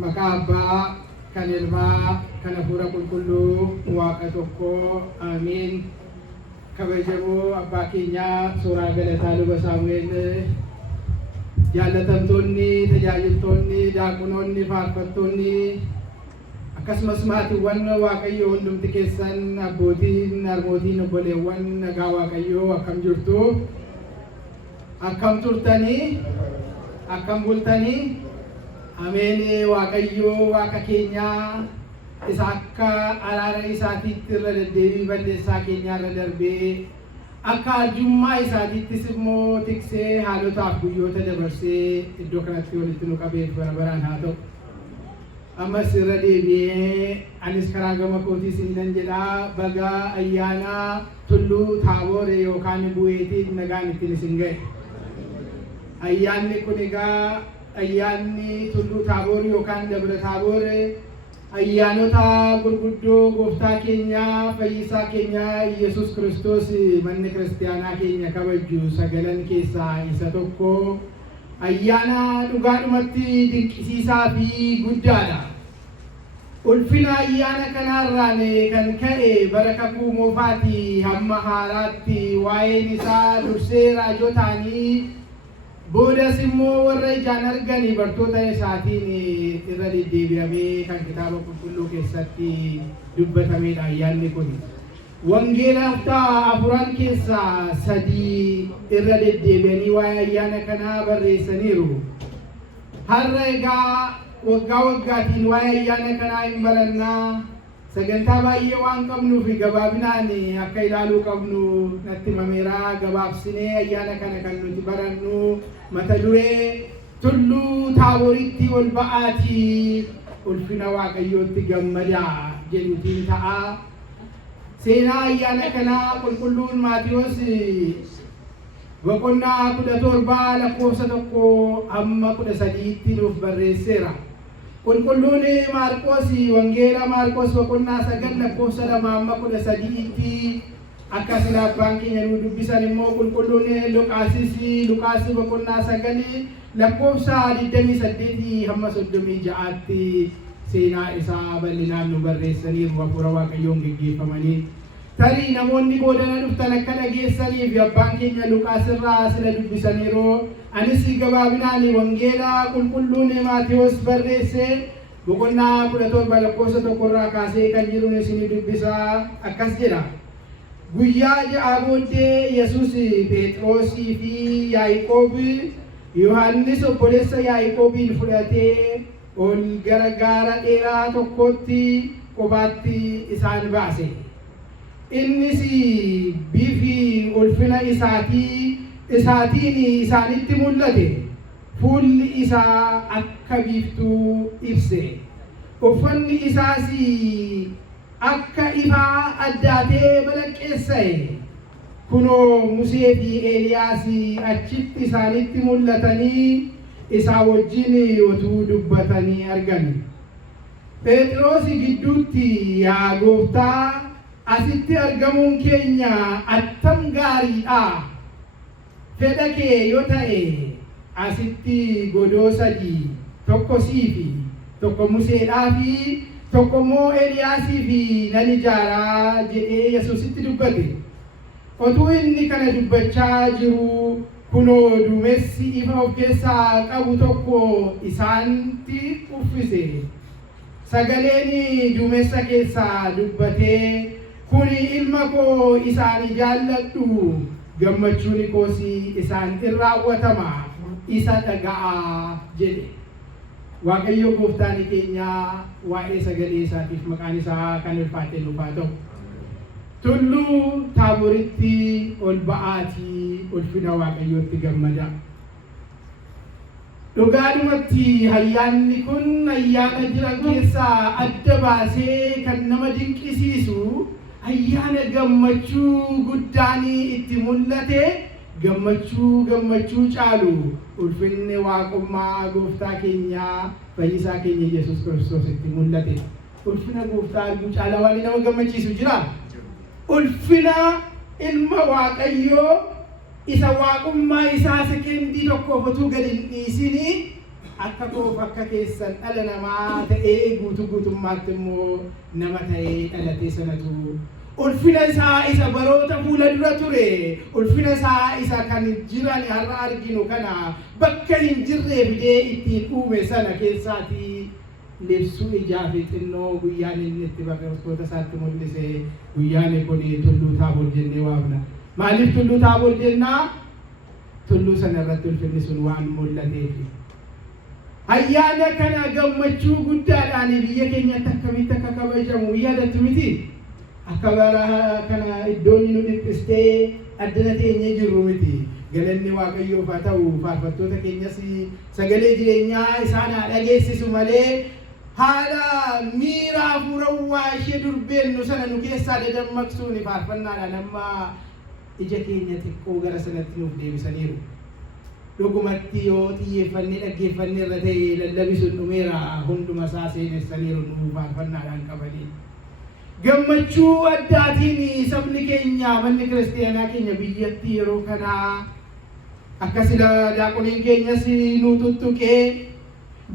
Makaba kanilma kanafura kulkullu waaqa tokko amiin. Kabajamoo abbaa keenya suuraa galataa luba Saamu'eel jaalatamtoonni tajaajiltoonni daakunoonni faarfattoonni akkasumas maatiiwwan waaqayyoo hundumti keessan abbootiin harmootiin obboleewwan nagaa waaqayyoo akkam jirtu akkam turtanii akkam bultanii ameen waaqayyoo waaqa keenyaa isa akka araara isaatiitti irra deddeebii balleessaa keenyaa irra darbee akka arjummaa isaatiittis immoo tiksee haalotaaf guyyoota dabarsee iddoo kanatti walitti nu qabeef bara baraan haa ta'u. Ammas irra deebi'ee anis karaa gama kootii isiniin jedhaa baga ayyaana tulluu Taaboor yookaan bu'eetiin nagaan ittiin isin ga'e. Ayyaanni kun egaa ayyaanni tulluu Taaboor yookaan Dabra Taaboor ayyaanota gurguddoo gooftaa keenya fayyisaa keenya Yesus Kiristoos manni kiristaanaa keenya kabaju sagalan keessaa isa tokko ayyaana dhugaadhumatti dinqisiisaa fi guddaadha. Ulfina ayyaana kanarraan kan ka'e bara kakuu moofaati hamma haaraatti waa'een isaa dursee raajotaanii boodas immoo warra ijaan arganii bartoota isaatiin irra deddeebi'amee kan kitaaba qulqulluu keessatti dubbatamedha ayyaanni kun. Wangeelota afuran keessaa 3 irra deddeebi'anii waa'ee ayyaana kanaa barreessaniiru. Har'a egaa waggaa waggaatiin waa'ee ayyaana kanaa hin barannaa sagantaa baay'ee waan qabnuuf gabaabinaan akka ilaaluu qabnu natti himameera. Gabaabsinee ayyaana kana kan nuti barannu mata duree tulluu Taabooritti ol ba'aatii ulfina waaqayyootti gammadaa jedhutiin ta'a. Seenaa ayyaana kanaa qulqulluun Maatiyos boqonnaa 17 lakkoofsa 1 hamma 13tti nuuf barreesseera. Qulqulluun Maarqos wangeela Maarqos boqonnaa 9 lakkoofsa 2 hamma 13tti akka sila abbaan keenya nu dubbisan immoo qulqulluun Luqaas boqonnaa 9 lakkoofsa 28 hamma 36tti seenaa isaa bal'inaan nu barreessaniiru hafuura waaqayyoon geggeeffamanii. Tarii namoonni boodana dhuftan akka dhageessaniif abbaan keenya Luqaas irraa sila dubbisaniiru. Anis gabaabinaan wangeela qulqulluun Maatiyos barreesse boqonnaa 17 lakkoofsa 1 irraa kaasee kan jiru isin dubbisaa akkas jedha. Guyyaa ja'a booddee Yesus Phexrosii fi Yaaqoob Yohannis obboleessa Yaaqoobiin fudhatee ol gara gaara dheeraa tokkotti kophaatti isaan baase. Innis bifi ulfina isaatiin isaanitti mul'ate. Fuulli isaa akka biiftuu ibse. Uffanni isaas akka ifaa addaatee balaqqeessa'e. Kunoo Musee fi Eeliyaas achitti isaanitti mul'atanii isaa wajjin otuu dubbatanii argan. Phexros gidduutti yaa Gooftaa asitti argamuun keenya attam gaariidha. Fedha kee yoo ta'e asitti godoo 3 tokko siifi tokko Museedhaa fi tokko immoo Eeliyaasiif nan ijaaraa jedhee Yesuusitti dubbate. Otuu inni kana dubbachaa jiru kunoo duumessi ifa of keessaa qabu tokko isaanitti uffise. Sagaleen duumessa keessaa dubbatee kuni ilma koo isaan jaalladhu gammachuun koos isaan irraawwatama isa dhaga'aa jedhe. Waaqayyo gooftaan keenya waa'ee sagalee isaatiif maqaan isaa kan ulfaate nuuf haa ta'u. Tulluu Taabooritti ol ba'aatii ulfina waaqayyootti gammada. Dhugaadhumatti ayyaanni kun ayyaana jiran keessaa adda baasee kan nama dinqisiisu ayyaana gammachuu guddaan itti mul'ate. Gammachuu caalu ulfinni waaqummaa gooftaa keenyaa fayyisaa keenya Yesus Kiristoos itti mul'ate. Ulfina gooftaa arguu caala waan nama gammachiisu jira. Ulfina ilma waaqayyoo isa waaqummaa isaa sekendii tokko otuu gad hin dhiisini akka koof akka keessan dhala namaa ta'ee guutummaatti immoo nama ta'ee dhalatee sanatu ulfina isaa isa baroota fuula dura ture ulfina isaa isa kan jiran har'a arginu kana bakka hin jirree fidee ittiin uume sana keessaatii lebsuu ijaa fi xinnoo guyyaan inni itti bakka isaatti mul'ise guyyaan kun tulluu Taaboor jennee waamna. Maaliif tulluu Taaboor jennaa? Tulluu sana irratti ulfinni sun waan mul'ateef. Ayyaana kana gammachuu guddaadhaan biyya keenyatti akkamitti akka kabajamu yaadattu miti? Akka bara kana iddoon nu dhiphistee addana teenyee jirru miti. Galanni Waaqayyoof haa ta'u faarfattoota keenyas sagalee jireenyaa isaan haa dhageessisu malee haala miira hafuurawaa ishee durbeennu sana nu keessaa dadammaqsuun faarfannaadhaan amma ija keenya xiqqoo gara sanatti nuuf deebisaniiru. Dhugumatti yoo xiyyeeffannee dhaggeeffannee irra ta'e lallabisuun dhumeera hunduma isaa seenessaniiru nu faarfannaadhaan qabanii. Gammachuu addaatiin sabni keenya manni kiristaanaa keenya biyyatti yeroo kanaa akka sila daaqoniin keenyas nu tuttuqee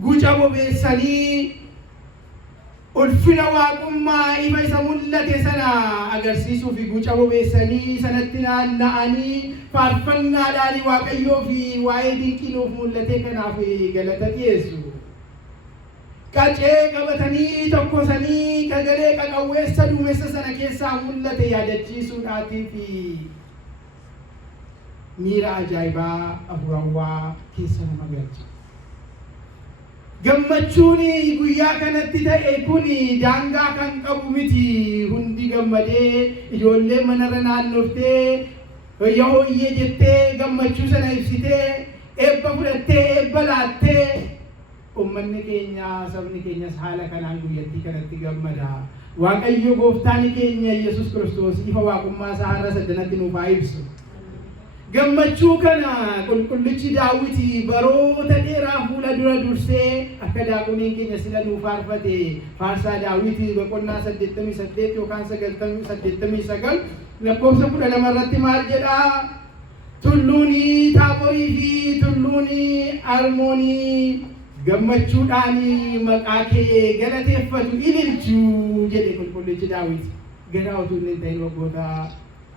guca bobeessanii ulfina waaqummaa ifa isa mul'ate sana agarsiisuu fi guca bobeessanii sanatti naanna'anii faarfannaadhaan Waaqayyoo fi waa'ee dinqii nuuf mul'ate kanaaf galata dhiyeessu. Qacee qabatanii tokkosanii kagalee qaqawweessa duumessa sana keessaa mul'ate yaadachiisuudhaatii fi miira ajaa'ibaa hafuurawaa keessa nama galcha. Gammachuun guyyaa kanatti ta'e kun daangaa kan qabu miti. Hundi gammadee ijoollee manarra naannoftee yoo hooyyee jettee gammachuu sana ibsitee eebba fudhattee eebba laattee ummanni keenya sabni keenyas haala kanaan guyyattii kanatti gammada. Waaqayyo gooftaan keenya Yesuus Kiristoos ifa waaqummaa isaa har'a saddanatti nuuf haa ibsu. Gammachuu kana qulqullichi Daawit baroota dheeraa fuula dura dursee akka daaqoniin keenya sila nuuf faarfate faarsaa Daawit boqonnaa 88 yookaan 89 lakkoofsa 12 irratti maal jedhaa? Tulluun Taaboorii fi tulluun Armoonii gammachuudhaan maqaa kee galateeffatu ililchuu jedhe qulqullichi Daawit. Garaa utuu hin ta'in waggoota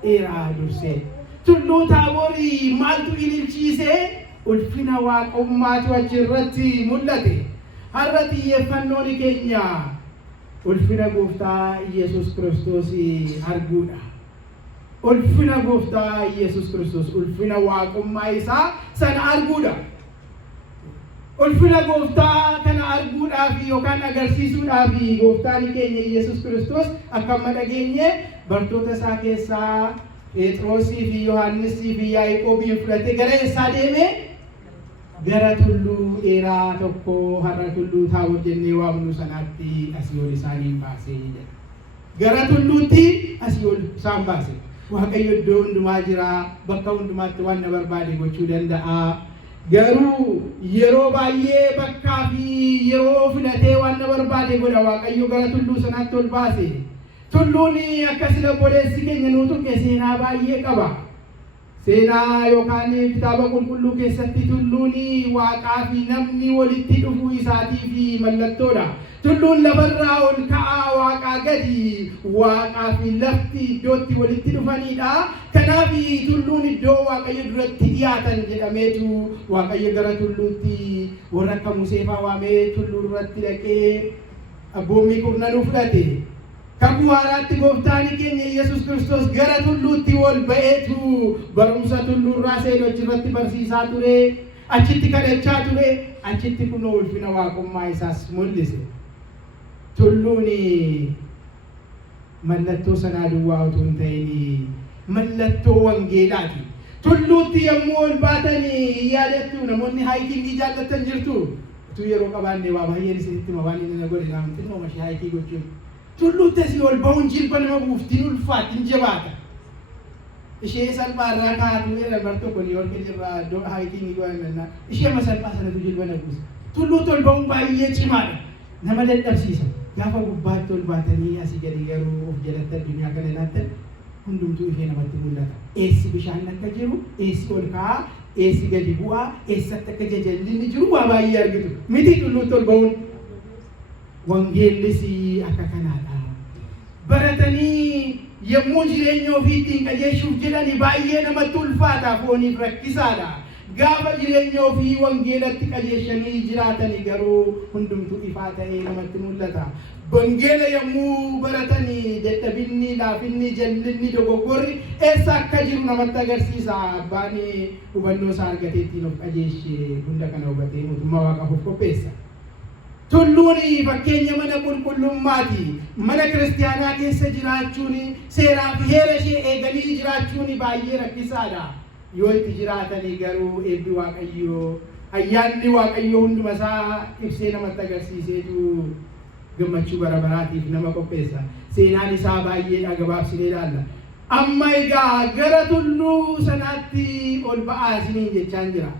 dheeraa dursee. Tulluu Taaboorii maaltu ililchiisee? Ulfina waaqummaatu achirratti mul'ate. Har'a xiyyeeffannoon keenya ulfina gooftaa Yesuus Kiristoos arguudha. Ulfina gooftaa Yesuus Kiristoos ulfina waaqummaa isaa sana arguudha. Ulfina gooftaa kana arguudhaaf yookaan agarsiisuudhaaf gooftaan keenya Yesuus Kiristoos akkuma dhageenye bartoota isaa keessaa Phexrosii fi Yohaannisii fi Yaaqoobii fudhatee gara eessaa deeme? Gara tulluu dheeraa tokko har'a tulluu Taaboor jennee waamnu sanaatti asii ol isaaniin baasee jedha. Gara tulluutti asii ol isaan baase. Waaqayyo iddoo hundumaa jira, bakka hundumaatti waan na barbaade gochuu danda'a. Garuu yeroo baay'ee bakkaa fi yeroo filatee waan na barbaade godha. Waaqayyo gara tulluu sanaatti ol baase. Tulluun akka sila boleessi keenya nu tuqe seenaa baay'ee qaba. Seenaa yookaan kitaaba qulqulluu keessatti tulluun waaqaa fi namni walitti dhufuu isaatii fi mallattoodha. Tulluun lafarraa ol ka'aa waaqaa gadi waaqaa fi lafti iddootti walitti dhufanidha. Kanaaf tulluun iddoo Waaqayyo duratti dhiyaatan jedhameetu Waaqayyo gara tulluutti warra akka Musee fa'aa waamee tulluu irratti dhaqee abboommii kurnanuu fudhate. Kakuu haaraatti gooftaan keenya Yesuus Kiristoos gara tulluutti ol ba'eetu barumsa tulluurraa seenuu irratti barsiisaa ture. Achitti kadhachaa ture. Achitti kunoo ulfina waaqummaa isaas mul'ise. Tulluun mallattoo sanaa duwwaa utuu hin ta'in mallattoo wangeelaati. Tulluutti yommuu ol baatanii yaadattu namoonni haayikingii jaallatan jirtu. Utuu yeroo qabaanne waa baay'een isinitti waan inni na godhe naamtiin oomishee haayikii gochuun. Tulluutti asii ol ba'uun jilba nama buuftiin ulfaatti jabaata. Ishee salphaarraa kaatu bar tokko New York jirra iddoo haayikingii godhanna. Ishee salphaa sanatu jilba na buusa. Tulluutti ol ba'uun baay'ee cimaadha. Nama dadhabsiisa. Gaafa gubbaatti ol baatanii asii gadi garuu of jalatti addunyaa kana laattan hundumtuu ishee namatti mul'ata. Eessi bishaan akka jiru, eessi ol ka'aa, eessi gadi bu'aa eessatti akka jajallinni jiru waa baay'ee argitu miti tulluutti ol ba'uun wangeellis akka kanaadha. Baratanii yommuu jireenya ofiitiin qajeelchuuf jedhani baay'ee namatti ulfaata fooniif rakkisaadha. Gaafa jireenya ofii wangeelatti qajeelchanii jiraatanii garuu hundumtuu ifaa ta'ee namatti mul'ata. Wangeela yommuu baratanii dadhabinni, laafinni, jallinni, dogoggorri eessa akka jiru namatti agarsiisa. Abbaan hubannoo isaa argatee ittiin of qajeelche hunda kana hubatee mootummaa Waaqaaf qopheessa. Tulluun fakkeenya mana qulqullummaati. Mana kiristaanaa keessa jiraachuun seeraa fi heera ishee eeganii jiraachuun baay'ee rakkisaadha. Yoo itti jiraatanii garuu eebbi Waaqayyoo ayyaanni Waaqayyoo hunduma isaa ibsee namatti agarsiiseetu gammachuu bara baraatiif nama qopheessa. Seenaan isaa baay'eedha gabaabsinee ilaalla. Amma egaa gara tulluu sanaatti ol ba'aa isiniin jechaan jira.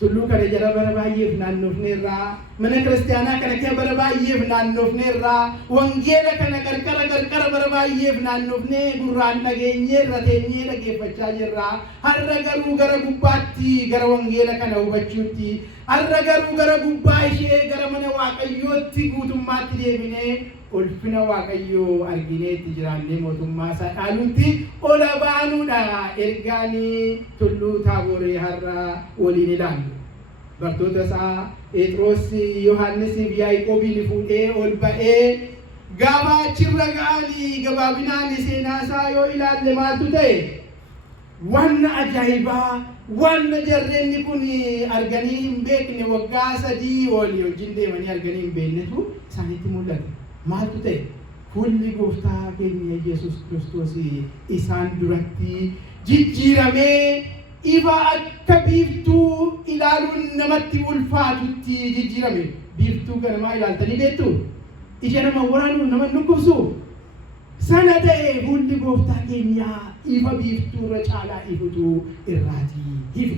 Tulluu kana jara bara baay'eef naannofneerraa, mana kiristaanaa kana kee bara baay'eef naannofneerraa, wangeela kana qarqara bara baay'eef naannofnee gurraan dhageenyeerra teenyee dhaggeeffachaa jirraa. Har'a garuu gara gubbaatti gara wangeela kana hubachuutti, har'a garuu gara gubbaa ishee gara mana Waaqayyootti guutummaatti deebinee ulfina Waaqayyoo arginee itti jiraannee mootummaa isaa dhaaluutti ol baanuudha. Ergaanii tulluu Taaborii har'a waliin ilaallu. Bartoota isaa Phexros, Yohaannis fi Yaaqoobiin fuudhee ol ba'ee gaafa achirra ga'anii gabaabinaan seenaa isaa yoo ilaalle maaltu ta'e? Wanna ajaa'ibaa, wanna jarreenni kun arganii hin beekne waggaa 3 olii wajjin deemanii arganii hin beeknetu isaanitti mul'ata. Maaltu ta'e? Fuulli gooftaa keenya Yesuus Kiristoos isaan duratti jijjiiramee ifa akka biiftuu ilaaluun namatti ulfaatutti jijjiirame. Biiftuu ganamaa ilaaltanii beektu? Ija nama waraanuun nama nukkubsu. Sana ta'e fuulli gooftaa keenyaa ifa biiftuurra caalaa ifutu irraatii hife.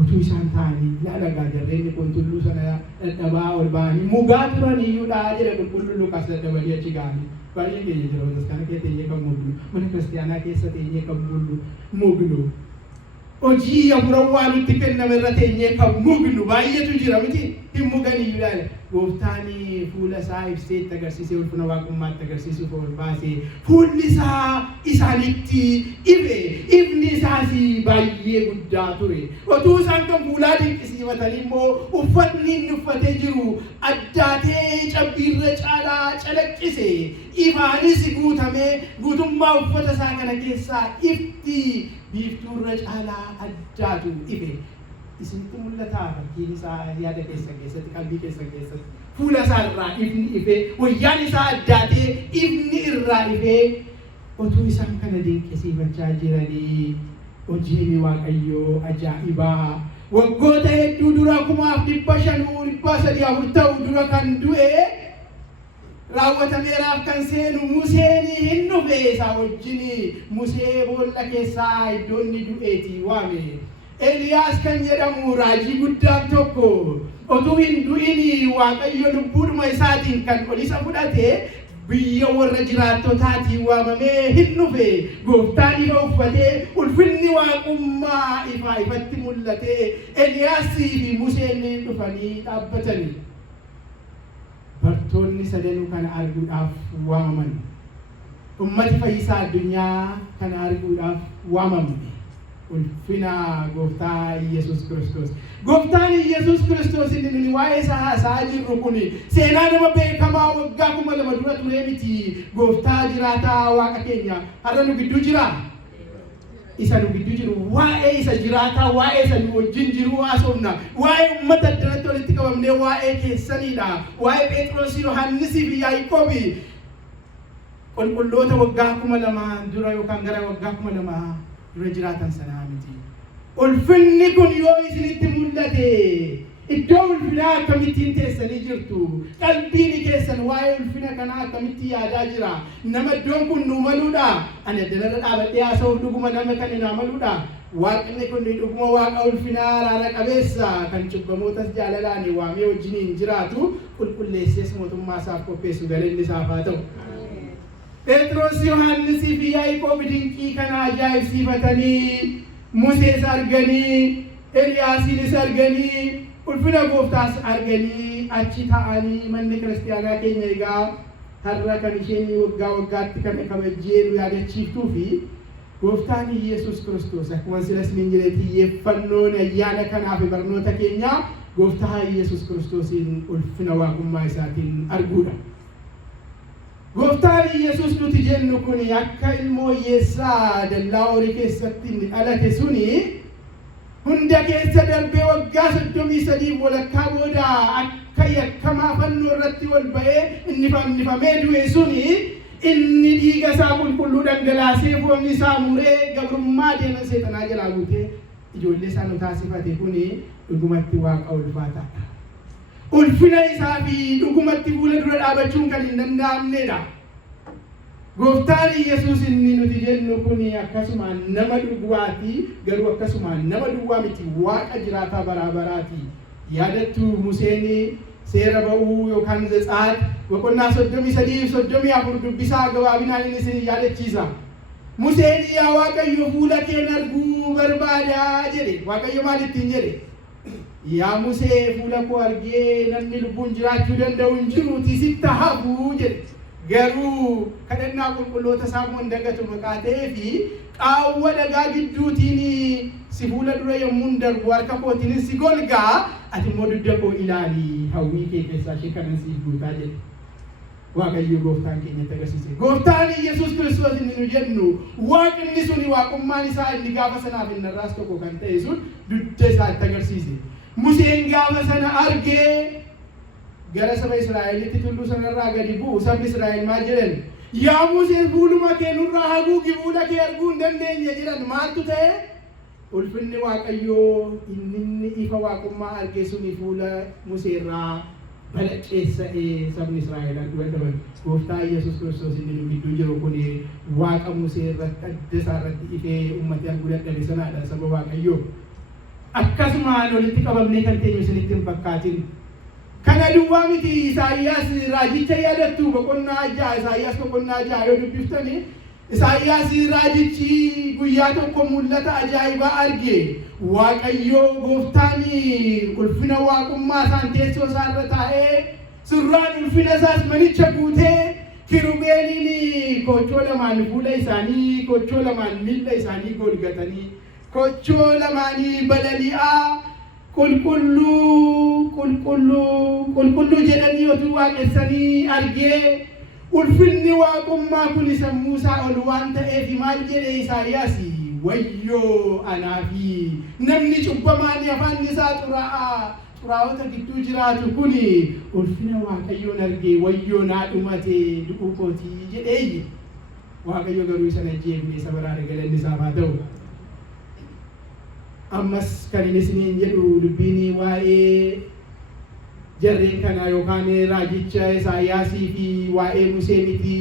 Utuu isaan ta'anii ilaalagaa jarreenni kun tulluu sana dadhabaa ol ba'anii mugaa turan iyyuudhaa jedha qulqulluun Luqaas dadhabanii achi ga'anii. Baay'ee keenya jira watas kana kee teenyee kan mugnu, mana kiristaanaa keessa teenyee kan mugnu. Hojii hafuuraa waan nutti kenname irra teenyee kan mugnu baay'eetu jira miti hin mugan iyyuudhaa. Gooftaan fuula isaa ibsee itti agarsiisee ulfina waaqummaatti agarsiisuuf ol baasee fuulli isaa isaanitti ife. Ifni isaas baay'ee guddaa ture. Otuu isaan kan fuulaa dinqisiifatanii immoo uffatni inni uffatee jiru addaatee cabbiirra caalaa calaqqise. Ifaanis guutamee guutummaa uffata isaa kana keessaa ifti biiftuurra caalaa addaatu ife. Isinitti mul'ataa fakkiin isaa yaada keessatti qalbii keessatti fuula isaa irraa ifni ife, wayyaan isaa addaatee ifni irraa ife. Otuu isaan kana dinqisiifachaa jiranii hojiin Waaqayyoo ajaa'ibaa. Waggoota hedduu dura 1540 dura kan du'e raawwatameeraaf kan seenu Museen hin dhufe isaa wajjin. Musee boolla keessaa iddoo inni du'eetii waame. Eliyaas kan jedhamu raajii guddaan tokko otuu hin du'in Waaqayyo lubbuudhuma isaatiin kan ol isa fudhate biyya warra jiraattotaatiin waamamee hin dhufe. Gooftaan ifa uffatee ulfinni waaqummaa ifatti mul'ate. Eliyaasii fi Museen dhufanii dhaabbatanii bartoonni sadanuu kana arguudhaaf waamaman. Ummati fayyisaa addunyaa kana arguudhaaf waamamne. Ulfina gooftaa Yesuus Kiristoos. Gooftaan Yesuus Kiristoos inni waa'ee isaa haasaa jirru kun seenaa nama beekamaa waggaa 2000 dura ture miti. Gooftaa jiraataa Waaqa keenya har'a nu gidduu jira. Isa nu gidduu jiru waa'ee isa jiraataa, waa'ee isa nu wajjin jiru haasofna. Waa'ee uummata addanatti walitti qabamnee waa'ee keessaniidha. Waa'ee Phexros, Yohaannis fi Yaaqoob qulqulloota waggaa 2000 dura yookaan gara waggaa 2000 dura jiraatan sanaa miti. Ulfinni kun yoo isinitti mul'ate iddoo ulfinaa akkamittiin teessanii jirtu? Qalbiin keessan waa'ee ulfina kanaa akkamitti yaadaa jira? Nama iddoon kun nu maluudha. Ani addanarra dhaabadhee haasa'uuf dhuguma nama kan hin amaluudha. Waaqni kun dhuguma Waaqa ulfinaa araara qabeessa kan cubbamootas jaalalaan waamee wajjiniin jiraatu qulqulleessees mootummaa isaaf qopheessu galanni isaaf haa ta'u. Phexros, Yohaannis fi Yaaqoob dinqii kana ajaa'ibsiifatanii Musees arganii, Eliyaasiinis arganii, ulfina gooftaas arganii achi ta'anii manni kiristaanaa keenya egaa har'a kan isheen waggaa waggaatti kan kabajjee nu yaadachiiftuu fi gooftaan Yesuus Kiristoos akkuma silas ni jedhe xiyyeeffannoon ayyaana kanaaf barnoota keenya gooftaa Yesuus Kiristoosiin ulfina waaqummaa isaatiin arguudha. Gooftaan Yesuus nuti jennu kun akka ilmoo hiyyeessaa dallaa horii keessatti dhalate suni hunda keessa darbee waggaa 33 walakkaa booda akka yakkamaa fannoo irratti ol ba'ee innifamee du'e suni inni dhiiga isaa qulqulluu dhangalaasee foon isaa muree gabrummaa deema seexanaa jalaa guutee ijoollee isaa nu taasifate kuni dhugumatti waaqa ulfaataadha. Ulfina isaa fi dhugumatti fuula dura dhaabachuun kan hin danda'amnedha. Gooftaan Yesuus inni nuti jennu kuni akkasumaan nama dhugaati garuu akkasumaan nama duwwaa miti waaqa jiraataa bara baraati. Yaadattu Museen seera ba'uu yookaan Zetsa'aat boqonnaa 33 dubbisaa gabaabinaan inni isin yaadachiisa. Museen yaa Waaqayyo fuula kee arguu barbaada jedhe. Waaqayyo maalittiin jedhe? Yaa Musee fuula koo argee namni lubbuun jiraachuu danda'u hin jiru sitti hafu jedhe. Garuu kadhannaa qulqulloota saamuun dagatu maqaa ta'ee fi qaawwa dhagaa gidduutiin si fuula dura yommuu darbu harka kootiin si golgaa ati immoo dugda koo ilaali hawwii kee keessaa ishee kanan siif guutaa jedhe. Waaqayyo gooftaan keenya agarsiise. Gooftaan Yesuus Kiristoos inni nu jennu waaqni suni waaqummaan isaa inni gaafa sanaaf hin narraas tokko kan ta'e sun dugda isaa itti agarsiise. Museen gaafa sana argee gara saba Israa'elitti tulluu sanarraa gadi bu'u sabni Israa'el maal jedhan? Yaa Musee fuuluma kee nurraa haguugi fuula kee arguu hin dandeenye jedhan. Maaltu ta'e? Ulfinni Waaqayyoo inni ifa waaqummaa arge suni fuula Museerraa balaqqeessa'ee sabni Israa'el arguu dadhaban. Gooftaa Yesuus Kiristoos inni nu gidduu jiru kun waaqa Musee irratti adda isaa irratti ifee uummata arguu dadhabe sanaadha saba Waaqayyoo. Akkasumaan walitti qabamnee kan teenyu isinitti hin fakkaatin. Kana duwwaa miti Isaayyaas raajicha yaadattu boqonnaa 6 Isaayyaas boqonnaa 6 yoo dubbiftani Isaayyaas raajichi guyyaa tokko mul'ata ajaa'ibaa arge. Waaqayyoo gooftaan ulfina waaqummaa isaan teessoo isaa irra taa'ee surraan ulfina isaas manicha guutee kirubeeliin kochoo lamaan fuula isaanii kochoo lamaan miilla isaanii golgatanii kochoo lamaanii balali'aa qulqulluu jedhanii otuu waaqessanii argee ulfinni waaqummaa kun sammuu isaa ol waan ta'eef maal jedhe Isaayyaas? Wayyoo anaafi namni cubbamaan afaan isaa xuraa'ota gidduu jiraatu kun ulfina Waaqayyoon argee wayyoo naa dhumate du'uu kootii jedhee. Waaqayyo garuu isa ajjeefne isa baraara galanni isaaf haa ta'u. Ammas kan inni isiniin jedhu dubbiin waa'ee jarreen kana yookaan raajicha Isaayyaasii fi waa'ee Musee miti.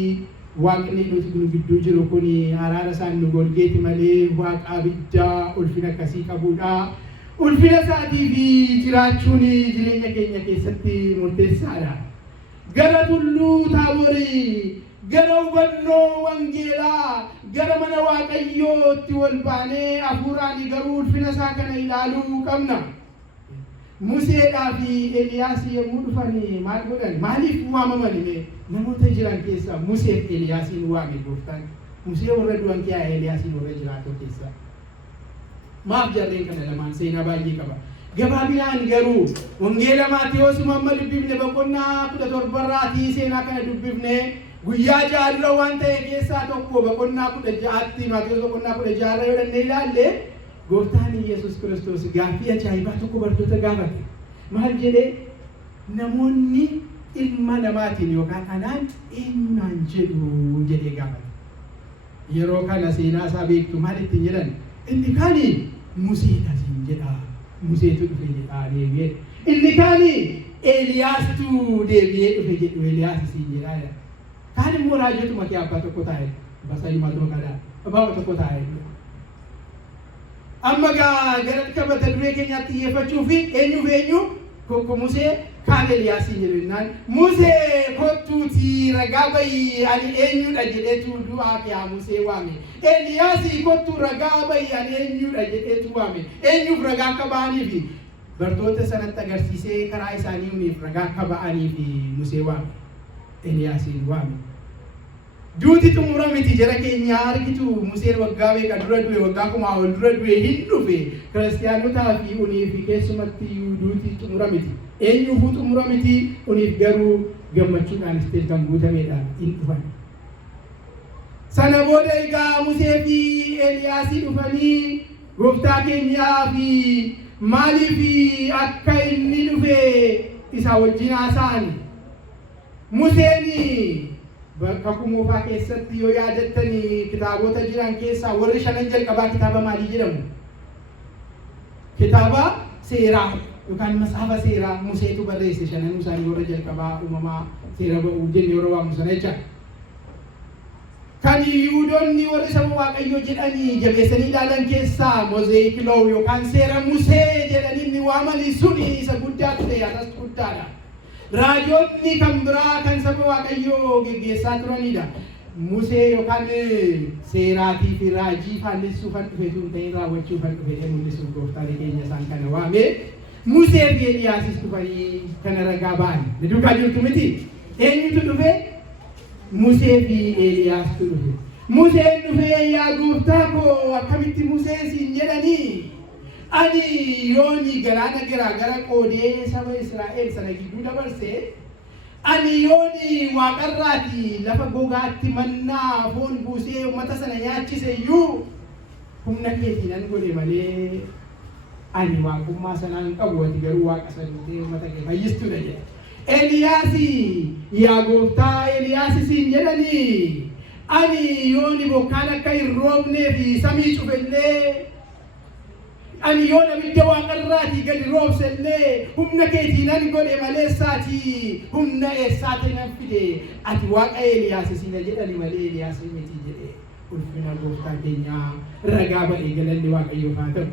Waaqni nuti nu gidduu jiru kun araara isaan nu golgeeti malee waaqa abiddaa ulfina akkasii qabudha. Ulfina isaatii fi jiraachuun jireenya keenya keessatti murteessaadha. Gara tulluu Taaborii, gara hubannoo wangeelaa, gara mana Waaqayyootti wal baanee hafuuraan garuu ulfina isaa kana ilaaluu qabna. Museedhaa fi Eliyaas yommuu dhufanii maal godhan? Maaliif waamamani? Namoota jiran keessaa Musee fi Eliyaasiin waame gooftaan. Musee warra du'an keessaa Eliyaasiin warra jiraatu keessaa. Maaf jarreen kana lamaan seenaa baay'ee qaba. Gabaabinaan garuu wangeela Maatiyos amma dubbifne boqonnaa 17 seenaa kana dubbifne guyyaa 6 dura waan ta'e keessaa tokko boqonnaa 16 Maatiyos boqonnaa 16 yoo dandeenye ilaalle gooftaan Yesuus Kiristoos gaaffii ajaa'ibaa tokko bartoota gaafate. Maal jedhee? Namoonni ilma namaatiin yookaan anaan eenyuun jedhu jedhee gaafate. Yeroo kana seenaa isaa beektu maal ittiin jedhan? Inni kaani Museedha siin jedha. Museetu dhufe jedha deebi'ee. Inni kaani Eliyaastu deebi'ee dhufe jedhu Eliyaas siin jedha. Kaan immoo raajotuma kee abbaa tokko taa'e. Basaayii matoo kadhaa. Abbaa tokko taa'e. Amma gara kabata duree keenyaatti xiyyeeffachuu fi eenyu kokko Musee Kan Eliyaasiin jedhennaan Musee kottuutii ragaa bayi ani eenyudha jedheetu du'aa yaa Musee waame. Eliyaasii kottuu ragaa bayi ani eenyudha jedheetu waame. Eenyuuf ragaa akka ba'aniif bartoota sanatti agarsiisee karaa isaanii huniif ragaa akka ba'aniif Musee waame. Eliyaasiin waame. Duuti xumura miti jara keenya argitu Museen waggaa beeka dura du'e waggaa kumaa ol dura du'e hin dhufe kiristaanotaa fi uniif keessumatti duuti xumura miti. Eenyuufuu xumura miti uniif garuu gammachuudhaan isteen kan guutameedha hin dhufan. Sana booda egaa Musee fi Eliyaasii dhufanii gooftaa keenyaa fi maaliif akka inni dhufe isa wajjin haasa'an. Museen bakka kumoofaa keessatti yoo yaadattanii kitaabota jiran keessaa warri shanan jalqabaa kitaaba maalii jedhamu? Kitaaba seeraa yookaan masaafa seeraa Museetu barreesse. Shanan isaanii warra jalqabaa uumamaa seera ba'uu jennee warra waamu sana jecha. Kan Yihuudoonni warri saba Waaqayyoo jedhanii jabeessanii ilaalan keessaa Mozaik Law yookaan seera Musee jedhanii inni waamanii suni isa guddaa ture yaadas guddaadha. Raajoonni kan biraa kan saba Waaqayyoo geggeessaa turanidha. Musee yookaan seeraatii fi raajii faallessuu kan dhufetu hin ta'in raawwachuu kan dhufee mul'isuuf gooftaan keenya isaan kana waame. Musee fi Eliyaasis dhufanii kana ragaa ba'an. Ni duukaa jirtu miti? Eenyutu dhufe? Musee fi Eliyaastu dhufe. Museen dhufee yaa gooftaa koo akkamitti Musee siin jedhanii? Ani yooni galaana garaagara qoodee saba Israa'el sana gidduu dabarsee ani yooni waaqarraati lafa gogaatti mannaa foon buusee uummata sana nyaachise iyyuu humna keetiin nan godhe malee ani waaqummaa sanaan qabu ati garuu waaqa sanatee uummata kee fayyistuudha jedhe. Eliyaasi yaa gooftaa Eliyaasi siin jedhanii ani yooni bokkaan akka hin roobnee fi samii cufellee ani yoo namicha waaqarraati gadi roobsellee humna keetiin nan godhe maleessaati humna eessaati nan fide ati waaqa Eliyaasi siin jedhani malee Eliyaasi miti jedhe. Ulfina gooftaa keenyaa ragaa ba'ee galanni Waaqayyoof haa ta'u.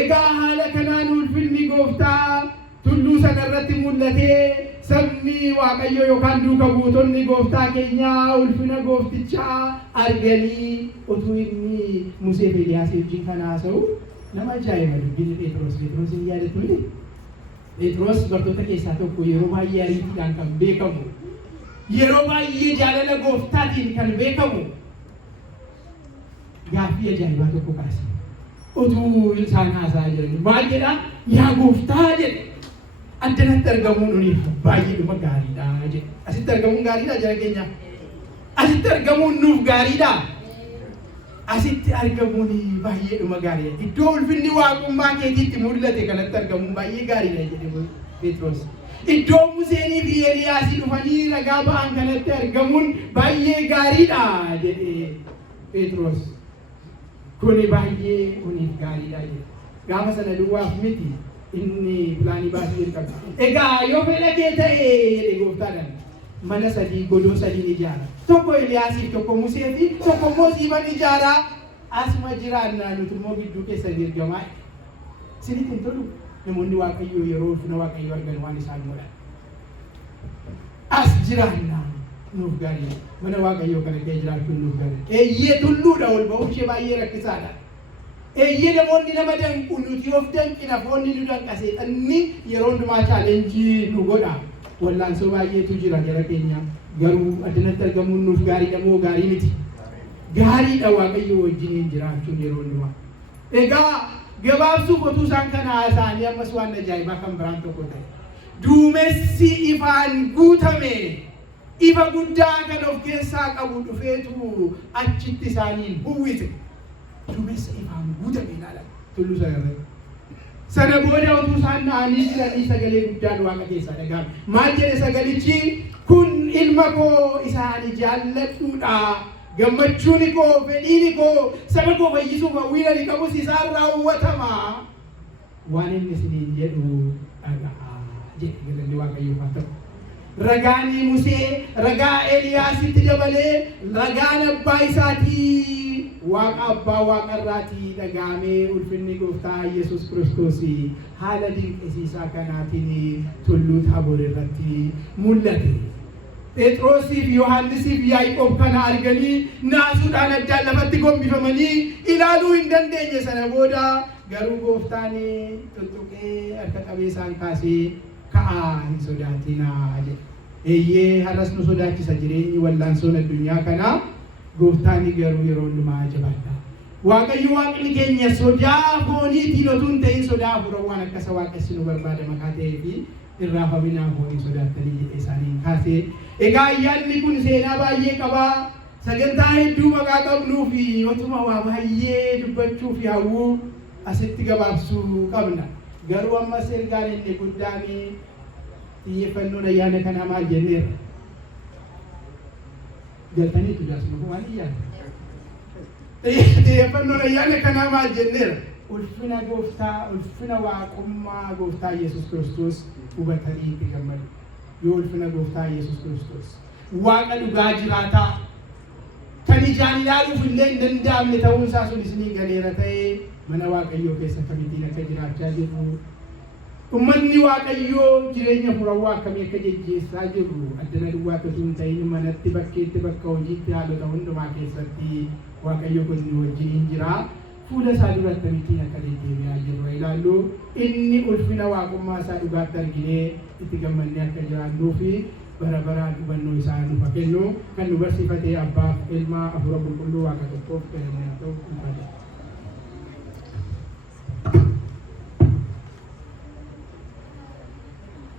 Egaa haala kanaan ulfinni gooftaa tulluu sanarratti mul'atee sabni Waaqayyoo yookaan duuka buutonni gooftaa keenyaa ulfina gooftichaa arganii utuu inni Musee fi Eliyaasii wajjin kan haasa'u nama ajaa'iba dubbiin Phexros hin yaadattu. Phexros bartoota keessaa tokko yeroo baay'ee ariitiidhaan kan beekamu yeroo baay'ee jaalala gooftaatiin kan beekamu gaaffii ajaa'ibaa tokko kaase. Utuu isaan haasa'aa jiran maal jedhaa? Yaa gooftaa jedhe addanatti argamuun uniif baay'eedhuma gaariidha jedhe. Asitti argamuun gaariidha jara keenya. Asitti argamuun nuuf gaariidha. Asitti argamuun baay'eedhuma gaariidha. Iddoo ulfinni waaqummaa keetiitti mul'ate kanatti argamuun baay'ee gaariidha jedhe Phexros. Iddoo Museenii fi Eliyaasii dhufanii ragaa ba'an kanatti argamuun baay'ee gaariidha jedhe Phexros. Kuni baay'ee uniif gaariidha jedhe. Gaafa sana duwwaaf miti inni pilaanii baasuu jalqabe. Egaa yoo fedha kee ta'e jedhe gooftaadhaan mana sadii godoo sadii ijaara. Tokko Eliyaasiif tokko Musee fi tokko immoo Siiban ijaara. Asuma jiraannaa nuti immoo gidduu keessa dirgamaa. Sinitti hin tolu namoonni Waaqayyoo yeroo ulfina Waaqayyoo argan waan isaan godhan. As jiraannaa nuuf gaarii mana Waaqayyoo kana kee jiraachuun nuuf gaarii. Eeyyee tulluudha ol ba'uun ishee baay'ee rakkisaadha. Eeyyee namoonni nama danqu nuti of danqina foonni nu danqase dhanni yeroo hundumaa chaalenjii nu godha. Wallaansoo baay'eetu jira jara keenya garuu addanatti argamuun nuuf gaariidha moo gaarii miti? Gaariidha Waaqayyoo wajjin jiraachuun yeroo hundumaa. Egaa gabaabsuuf otuu isaan kana haasa'anii ammas waan ajaa'ibaa kan biraan tokko ta'e. Duumessi ifaan guutame ifa guddaa kan of keessaa qabu dhufeetu achitti isaaniin uwwise. Duumessa ifaan guutame ilaala tulluu sanarratti. Sana booda utuu isaan na'anii jiranii sagalee guddaan Waaqa keessaa dhaga'ame. Maal jedhe sagalichi? Kun ilma koo isaani jaalladhuudha. Gammachuun koo fedhiin koo saba koo fayyisuuf hawwiin ani qabus isaan raawwatama. Waan inni isiniin jedhu dhaga'a jedhe galanni Waaqayyoof haa ta'u. Ragaan Musee ragaa Eliyaasitti dabalee ragaan abbaa isaatii waaqa abbaa waaqarraatii dhagaamee ulfinni gooftaa Yesuus Kiristoos haala dinqisiisaa kanaatiin tulluu Taaboor irratti mul'ate. Phexrosiif Yohaannisiif Yaaqoob kana arganii naasuudhaan addaan lafatti gombifamanii ilaaluu hin dandeenye. Sana booda garuu gooftaan tuttuqee harka qabee isaan kaasee ka'aa hin sodaatinaa jedhe. Eeyyee har'as nu sodaachisa jireenyi wal'aansoon addunyaa kanaa. Gooftaan garuu yeroo hundumaa jabaata. Waaqayyo Waaqni keenya sodaa fooniitiin otoo hin ta'in sodaa hafuuraa waan akkasa waaqessi nu barbaada maqaa ta'ee fi irraa faminaa foonii sodaatanii jedhee isaaniin kaasee. Egaa ayyaanni kun seenaa baay'ee qabaa. Sagantaa hedduu maqaa qabnuu fi otuma waa baay'ee dubbachuu fi hawwuu asitti gabaabsuu qabna. Garuu ammas ergaan inni guddaan xiyyeeffannoon ayyaana kanaa maal jenneerra? Jaltanii tujaasuma waan iyyaata. Xiyyeeffannoon ayyaana kanaa maal jenneerra? Ulfina gooftaa, ulfina waaqummaa gooftaa Yesuus Kiristoos hubatanii itti gammadu. Yoo ulfina gooftaa Yesuus Kiristoos waaqa dhugaa jiraataa kan ijaan ilaaluuf illee hin danda'amne ta'uun isaa sun isinii galeera ta'ee mana Waaqayyoo keessa kamittiin akka jiraachaa jirru. Ummanni Waaqayyoo jireenya furawwaa akkamii akka jejjeessaa jirru addana duwwaa osoo hin ta'in manatti bakkeetti bakka hojiitti haalota hundumaa keessatti Waaqayyo kun wajjin jira. Fuula isaa duratti kamittiin akka deddeebi'aa jirru ilaallu inni ulfina waaqummaa isaa dhugaatti arginee itti gammannee akka jiraannuu fi bara baraan hubannoo isaa nuuf kennu kan nu barsiifate Abbaaf Ilmaa Hafuura Qulqulluu Waaqa tokkoof kenname ta'uu